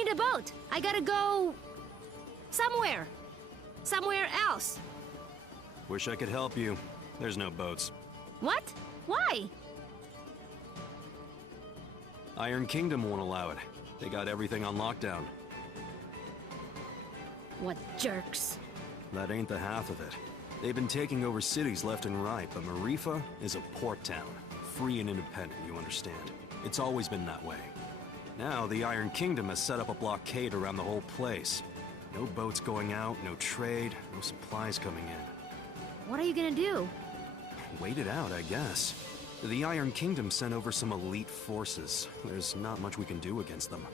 need a boat. I gotta go... somewhere. Somewhere else. Wish I could help you. There's no boats. What? Why? Iron Kingdom won't allow it. They got everything on lockdown. What jerks. That ain't the half of it. They've been taking over cities left and right, but Marifa is a port town. Free and independent, you understand. It's always been that way. Now, the Iron Kingdom has set up a blockade around the whole place. No boats going out, no trade, no supplies coming in. What are you gonna do? Wait it out, I guess. The Iron Kingdom sent over some elite forces. There's not much we can do against them.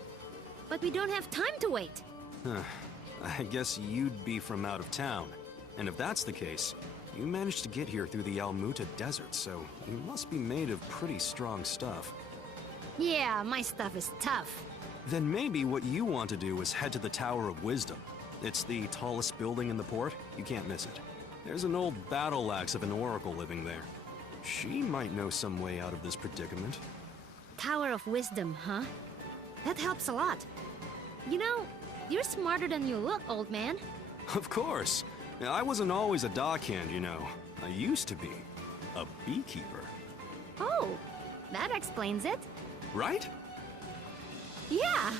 But we don't have time to wait. I guess you'd be from out of town. And if that's the case, you managed to get here through the Almuta Desert, so you must be made of pretty strong stuff. Yeah, my stuff is tough. Then maybe what you want to do is head to the Tower of Wisdom. It's the tallest building in the port. You can't miss it. There's an old battle axe of an oracle living there. She might know some way out of this predicament. Tower of Wisdom, huh? That helps a lot. You know, you're smarter than you look, old man. Of course. I wasn't always a dockhand, you know. I used to be a beekeeper. Oh, that explains it. Right? Yeah.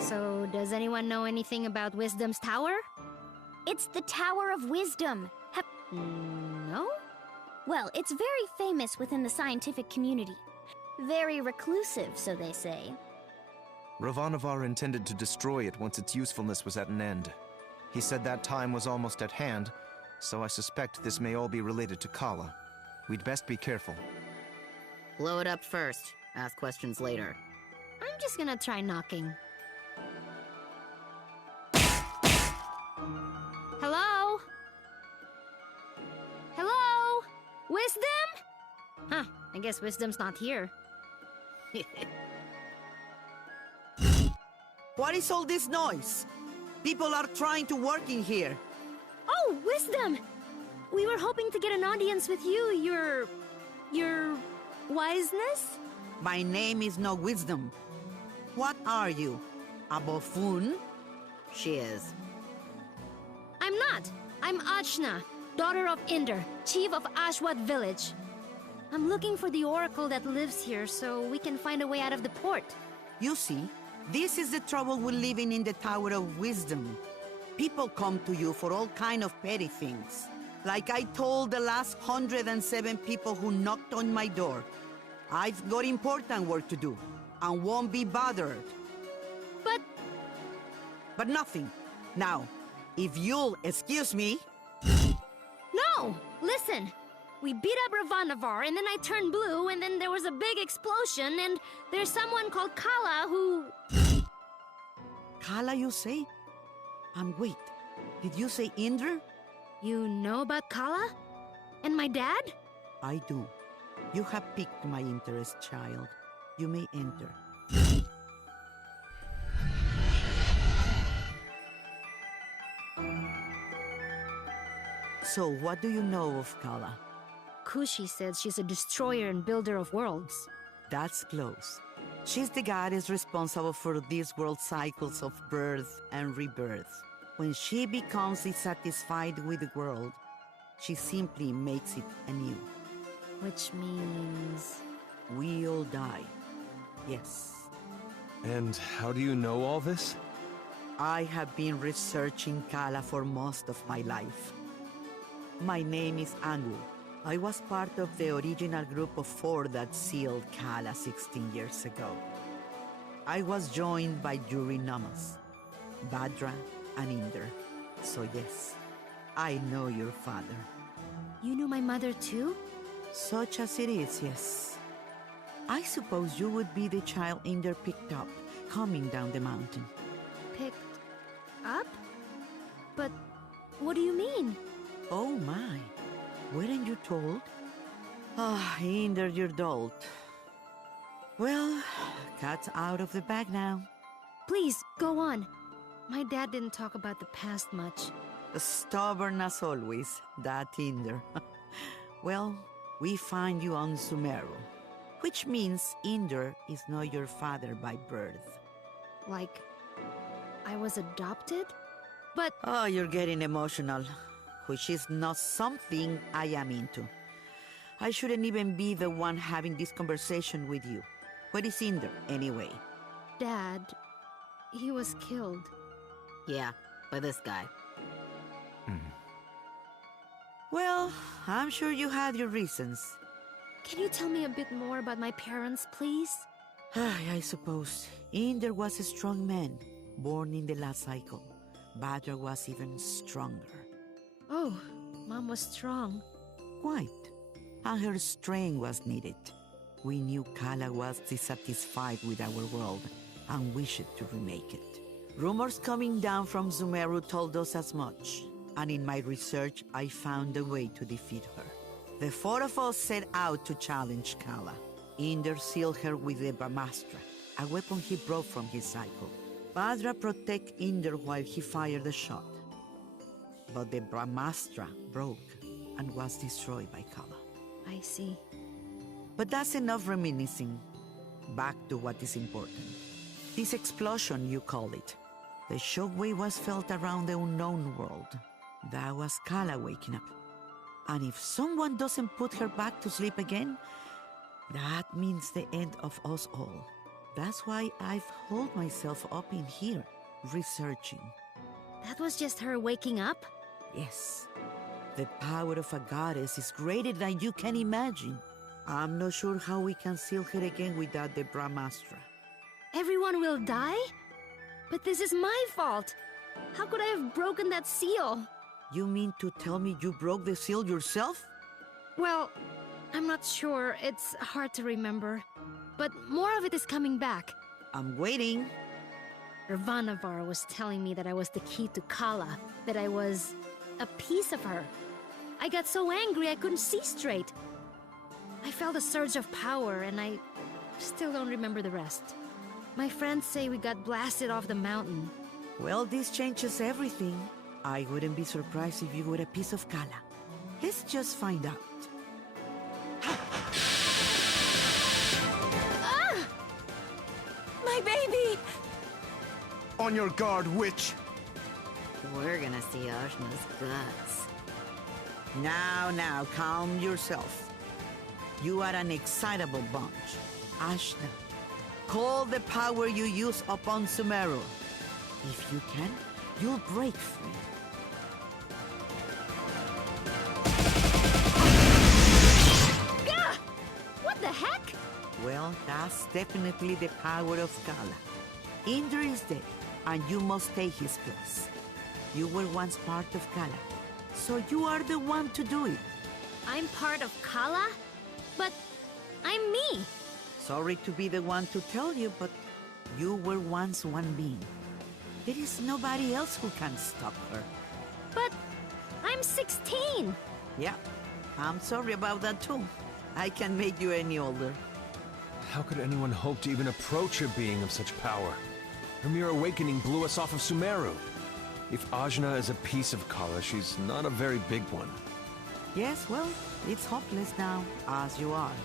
So, does anyone know anything about Wisdom's Tower? It's the Tower of Wisdom. No? Well, it's very famous within the scientific community. Very reclusive, so they say. Ravanavar intended to destroy it once its usefulness was at an end. He said that time was almost at hand, so I suspect this may all be related to Kala. We'd best be careful. Blow it up first. Ask questions later. I'm just gonna try knocking. Hello? Hello? Wisdom? Huh, I guess Wisdom's not here. What is all this noise? People are trying to work in here. Oh, Wisdom! We were hoping to get an audience with you, your wiseness? My name is no Wisdom. What are you? A buffoon? She is. I'm not. I'm Ajna, daughter of Inder, chief of Ashwat village. I'm looking for the oracle that lives here so we can find a way out of the port. You see, this is the trouble with living in the Tower of Wisdom. People come to you for all kind of petty things. Like I told the last 107 people who knocked on my door. I've got important work to do, and won't be bothered. But nothing. Now, if you'll excuse me... No! Listen! We beat up Ravanavar, and then I turned blue, and then there was a big explosion, and there's someone called Kala who... Kala, you say? And wait, did you say Indra? You know about Kala? And my dad? I do. You have piqued my interest, child. You may enter. So, what do you know of Kala? Kushi said she's a destroyer and builder of worlds. That's close. She's the goddess responsible for these world cycles of birth and rebirth. When she becomes dissatisfied with the world, she simply makes it anew. Which means... We all die. Yes, And how do you know all this? I have been researching Kala for most of my life. My name is Angu. I was part of the original group of 4 that sealed Kala 16 years ago. I was joined by Yuri Namas, Badra, and Inder. So yes, I know your father. You knew my mother too? Such as it is, yes. I suppose you would be the child Inder picked up, coming down the mountain. Picked up? But what do you mean? Oh my, weren't you told? Ah, Inder, you're dolt. Well, cat's out of the bag now. Please, go on. My dad didn't talk about the past much. Stubborn as always, that Inder. Well, we find you on Sumeru, which means Inder is not your father by birth. Like, I was adopted? But Oh, you're getting emotional, which is not something I am into. I shouldn't even be the one having this conversation with you. Where is Inder, anyway? Dad, he was killed. Yeah, by this guy. Well, I'm sure you had your reasons. Can you tell me a bit more about my parents, please? I suppose. Inder was a strong man, born in the last cycle. Badra was even stronger. Oh, Mom was strong. Quite. And her strength was needed. We knew Kala was dissatisfied with our world and wished to remake it. Rumors coming down from Sumeru told us as much, and in my research I found a way to defeat her. The 4 of us set out to challenge Kala. Inder sealed her with the Brahmastra, a weapon he brought from his cycle. Badra protected Inder while he fired the shot. But the Brahmastra broke and was destroyed by Kala. I see. But that's enough reminiscing. Back to what is important. This explosion, you call it. The shockwave was felt around the unknown world. That was Kala waking up. And if someone doesn't put her back to sleep again, that means the end of us all. That's why I've holed myself up in here, researching. That was just her waking up? Yes. The power of a goddess is greater than you can imagine. I'm not sure how we can seal her again without the Brahmastra. Everyone will die? But this is my fault. How could I have broken that seal? You mean to tell me you broke the seal yourself? Well, I'm not sure. It's hard to remember. But more of it is coming back. I'm waiting. Ravanavar was telling me that I was the key to Kala, that I was a piece of her. I got so angry I couldn't see straight. I felt a surge of power, and I still don't remember the rest. My friends say we got blasted off the mountain. Well, this changes everything. I wouldn't be surprised if you were a piece of Kala. Let's just find out. My baby! On your guard, witch! We're gonna see Ajna's guts. Now, calm yourself. You are an excitable bunch. Ashna, call the power you use upon Sumeru. If you can, you'll break free. Gah! What the heck? Well, that's definitely the power of Kala. Inder is dead, and you must take his place. You were once part of Kala, so you are the one to do it. I'm part of Kala? But I'm me. Sorry to be the one to tell you, but you were once one being. There is nobody else who can stop her. But I'm 16. Yeah, I'm sorry about that too. I can make you any older. How could anyone hope to even approach a being of such power? Her mere awakening blew us off of Sumeru. If Ajna is a piece of Kala, she's not a very big one. Yes, well, it's hopeless now, as you are.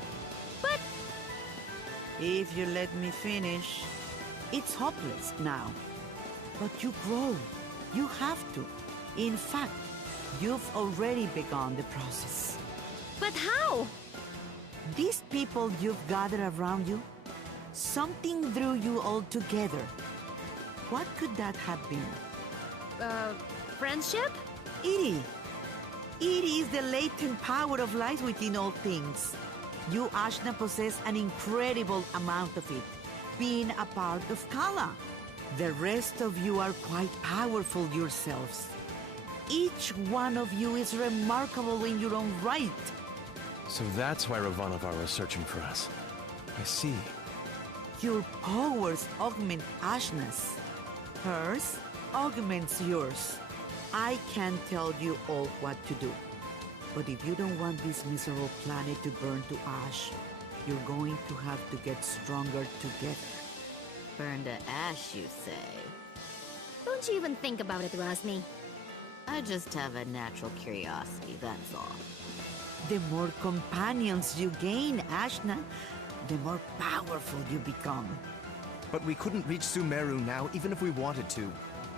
But If you let me finish, it's hopeless now. But you grow. You have to. In fact, you've already begun the process. But how? These people you've gathered around you, Something drew you all together. What could that have been? Friendship? Iri. Iri is the latent power of light within all things. You, Ashna, possess an incredible amount of it, being a part of Kala. The rest of you are quite powerful yourselves. Each one of you is remarkable in your own right. So that's why Ravanavar was searching for us. I see. Your powers augment Ashna's. Hers augments yours. I can tell you all what to do. But if you don't want this miserable planet to burn to ash, you're going to have to get stronger together. Burn to ash, you say? Don't you even think about it, Rosmi. I just have a natural curiosity, that's all. The more companions you gain, Ashna, the more powerful you become. But we couldn't reach Sumeru now, even if we wanted to.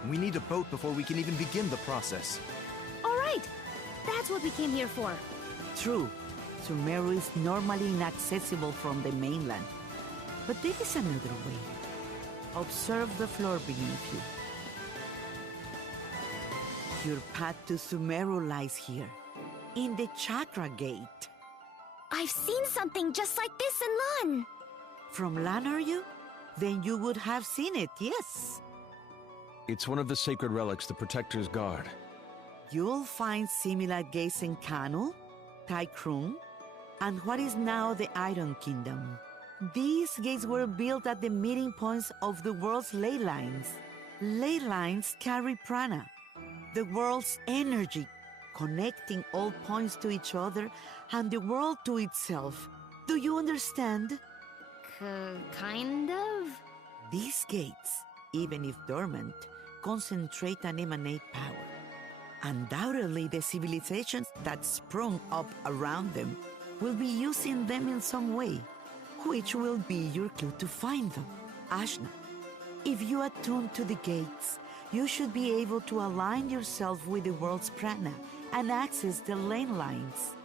We need a boat before we can even begin the process. All right. That's what we came here for. True. Sumeru is normally inaccessible from the mainland. But there is another way. Observe the floor beneath you. Your path to Sumeru lies here, in the Chakra Gate. I've seen something just like this in Lan. From Lan, are you? Then you would have seen it, yes. It's one of the sacred relics the Protectors guard. You'll find similar gates in Kanu, Taikrung, and what is now the Iron Kingdom. These gates were built at the meeting points of the world's ley lines. Ley lines carry prana, the world's energy, connecting all points to each other and the world to itself. Do you understand? Kind of? These gates, even if dormant, concentrate and emanate power. Undoubtedly, the civilizations that sprung up around them will be using them in some way, which will be your clue to find them. Ashna, if you attune to the gates, you should be able to align yourself with the world's prana and access the lane lines.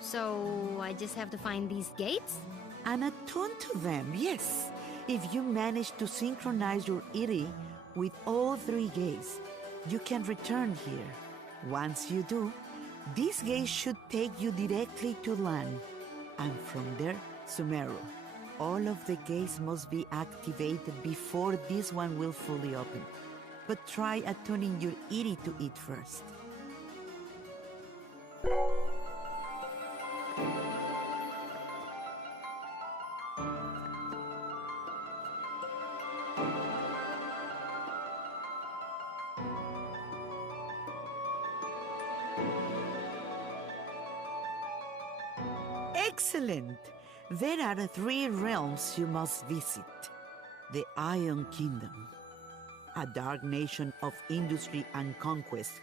So I just have to find these gates? And attune to them, yes. If you manage to synchronize your Iri with all three gates, you can return here. Once you do, these gates should take you directly to Lan, and from there, Sumeru. All of the gates must be activated before this one will fully open. But try attuning your Iri to it first. Excellent! There are 3 realms you must visit. The Iron Kingdom, a dark nation of industry and conquest,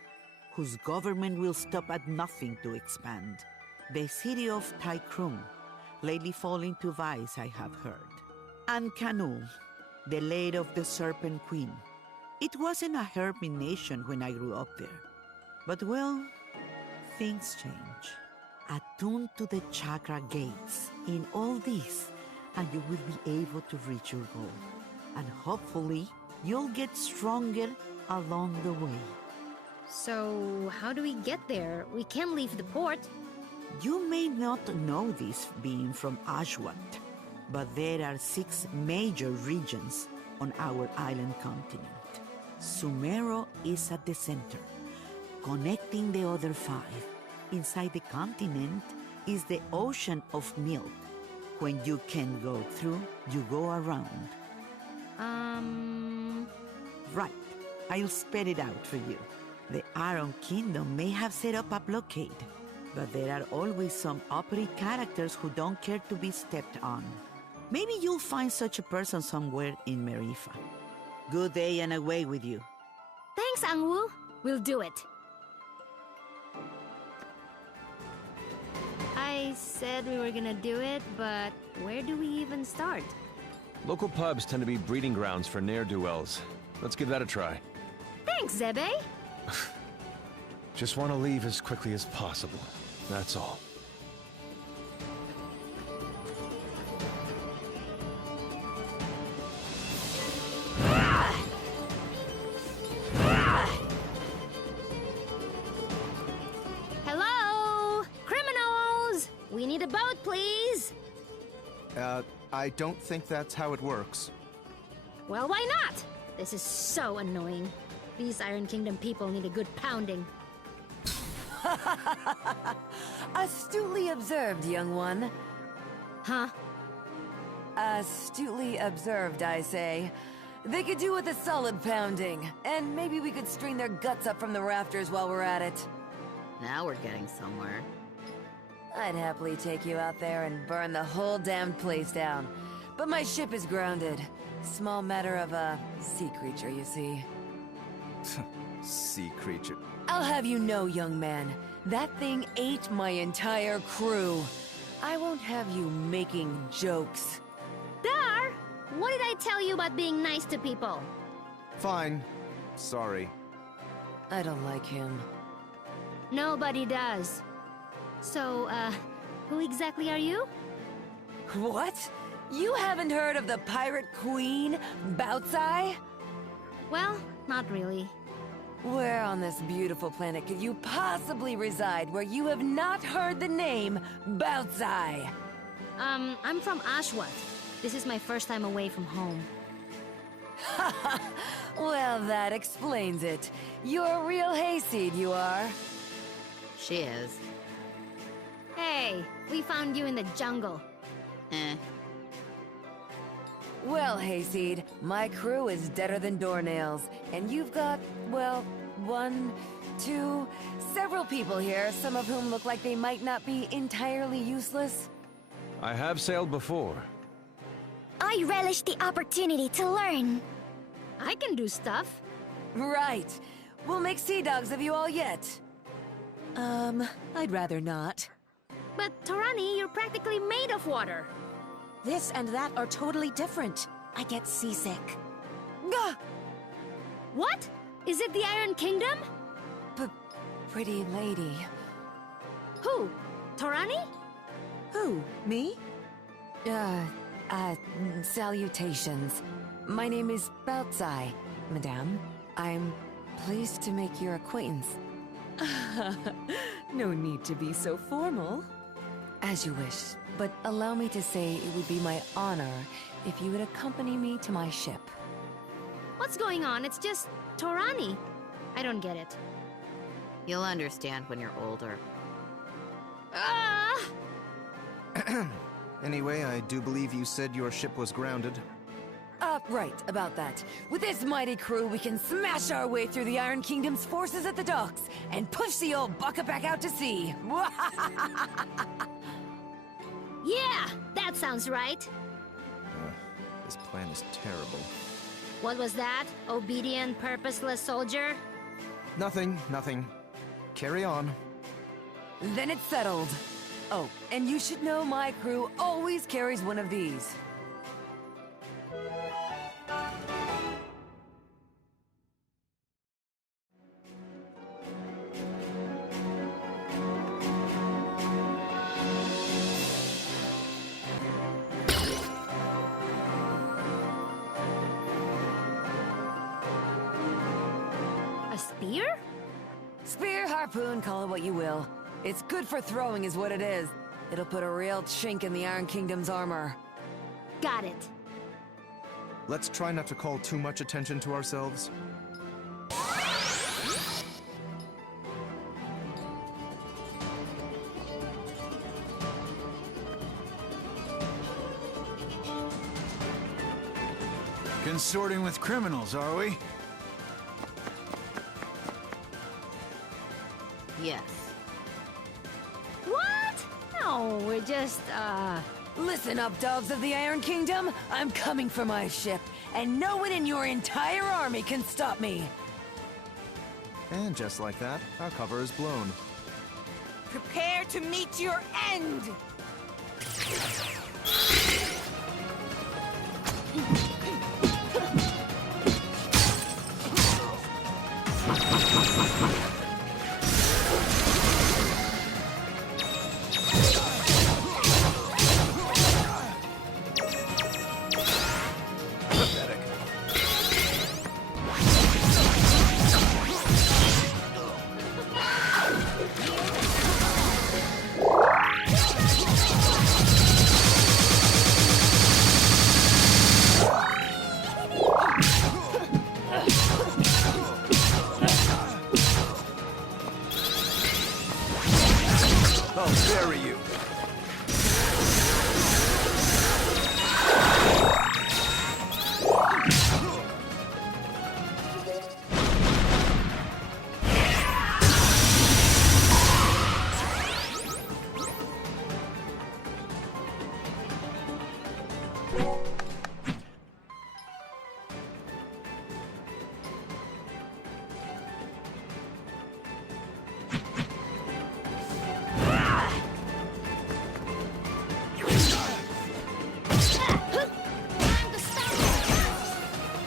whose government will stop at nothing to expand. The city of Taikrung, lately falling to vice, I have heard. And Kanu, the lair of the Serpent Queen. It wasn't a hermit nation when I grew up there. But well, things change. Attune to the chakra gates in all this, and you will be able to reach your goal. And hopefully, you'll get stronger along the way. So, how do we get there? We can't leave the port. You may not know this being from Ashwat, but there are 6 major regions on our island continent. Sumeru is at the center, connecting the other 5. Inside the continent is the ocean of milk. When you can go through, you go around. Right. I'll spell it out for you. The Iron Kingdom may have set up a blockade, but there are always some uppity characters who don't care to be stepped on. Maybe you'll find such a person somewhere in Marifa. Good day and away with you. Thanks, Angwu. We'll do it. I said we were gonna do it, but where do we even start? Local pubs tend to be breeding grounds for ne'er-do-wells. Let's give that a try. Thanks, Zebe. Just want to leave as quickly as possible. That's all. I don't think that's how it works. Well, why not? This is so annoying. These Iron Kingdom people need a good pounding. Astutely observed, young one. Huh? Astutely observed, I say. They could do with a solid pounding, and maybe we could string their guts up from the rafters while we're at it. Now we're getting somewhere. I'd happily take you out there and burn the whole damned place down. But my ship is grounded. Small matter of a sea creature, you see. Sea creature. I'll have you know, young man, that thing ate my entire crew. I won't have you making jokes. Dar! What did I tell you about being nice to people? Fine. Sorry. I don't like him. Nobody does. So, who exactly are you? What? You haven't heard of the pirate queen, Bautzai? Well, not really. Where on this beautiful planet could you possibly reside where you have not heard the name Bautzai? I'm from Ashwat. This is my first time away from home. Well, that explains it. You're a real hayseed, you are. She is. Hey, we found you in the jungle. Well, hayseed, my crew is deader than doornails, and you've got, well, one, two, several people here, some of whom look like they might not be entirely useless. I have sailed before. I relish the opportunity to learn. I can do stuff. Right. We'll make sea dogs of you all yet. I'd rather not. But, Torani, you're practically made of water. This and that are totally different. I get seasick. Gah! What? Is it the Iron Kingdom? Pretty lady. Who? Torani? Who? Me? Salutations. My name is Bautzai, madame. I'm pleased to make your acquaintance. No need to be so formal. As you wish, but allow me to say it would be my honor if you would accompany me to my ship. What's going on? It's just Torani. I don't get it. You'll understand when you're older. Ah! Anyway, I do believe you said your ship was grounded. Right, about that. With this mighty crew, we can smash our way through the Iron Kingdom's forces at the docks and push the old bucket back out to sea. Yeah, that sounds right. This plan is terrible. What was that? Obedient, purposeless soldier? Nothing. Carry on. Then it's settled. Oh, and you should know my crew always carries one of these. A spear? Spear, harpoon, call it what you will. It's good for throwing is what it is. It'll put a real chink in the Iron Kingdom's armor. Got it. Let's try not to call too much attention to ourselves. Consorting with criminals, are we? Yes. What? No, we're just, Listen up, dogs of the Iron Kingdom. I'm coming for my ship, and no one in your entire army can stop me. And just like that, our cover is blown. Prepare to meet your end!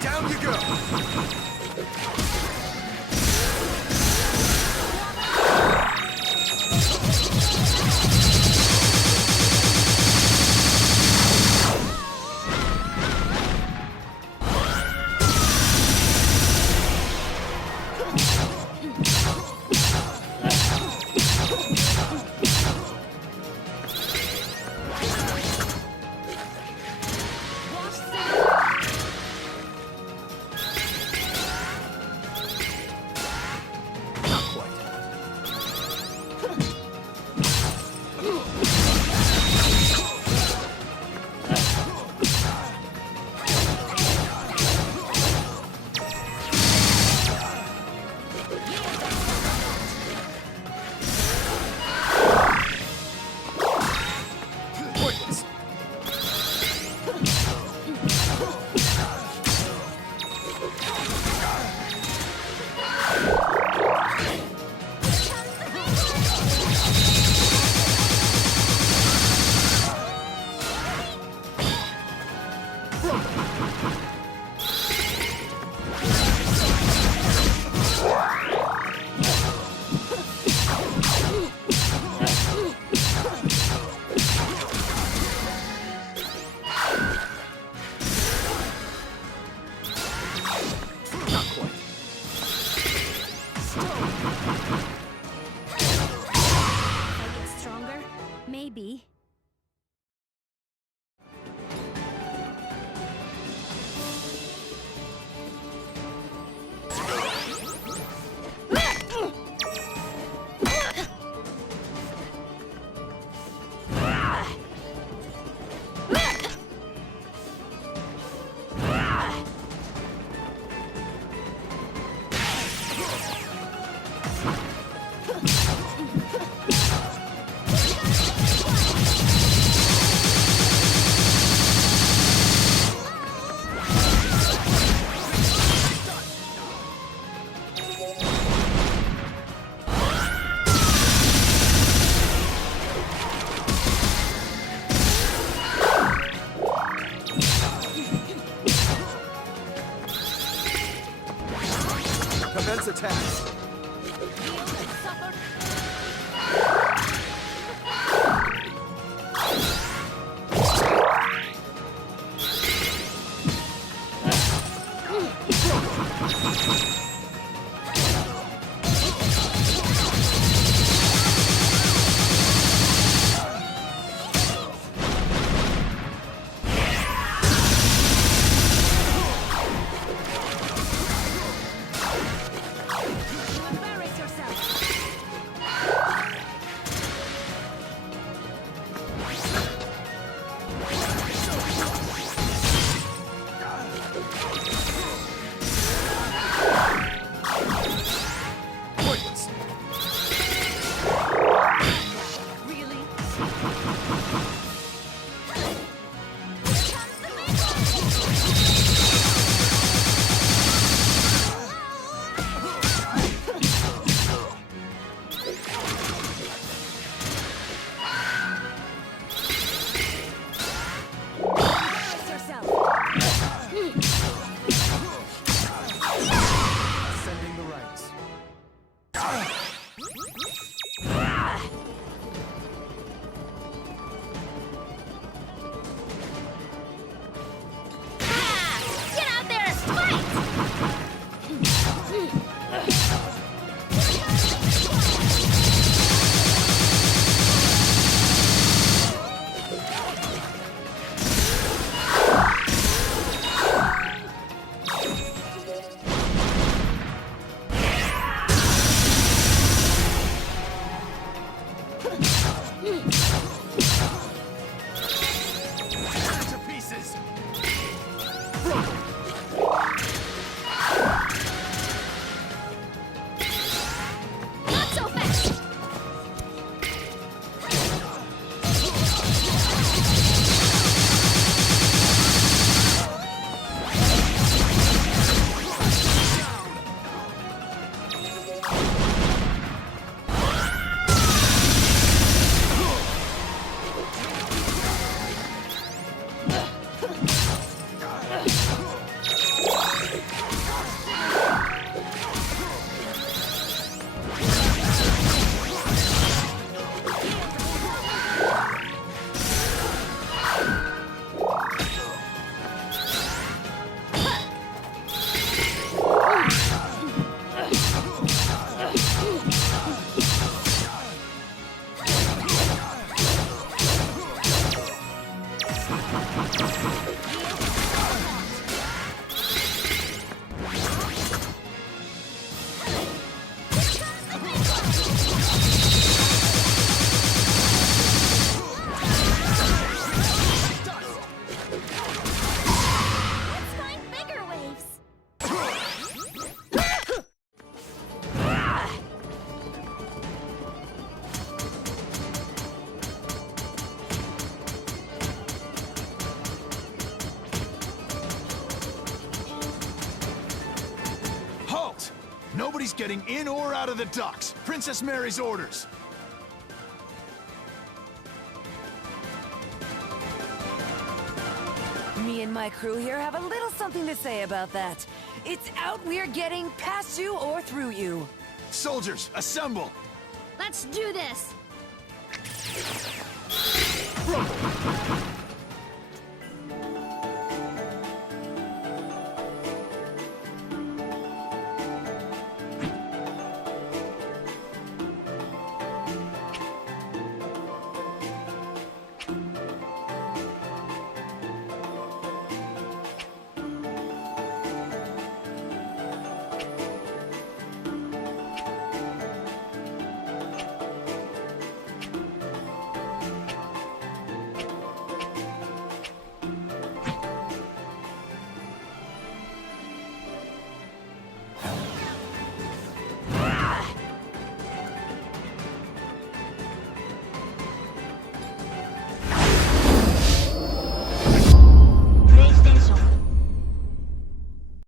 Down you go! Maybe. Commence attacks. Nobody's getting in or out of the docks. Princess Mary's orders. Me and my crew here have a little something to say about that. It's out we're getting past you or through you. Soldiers, assemble! Let's do this!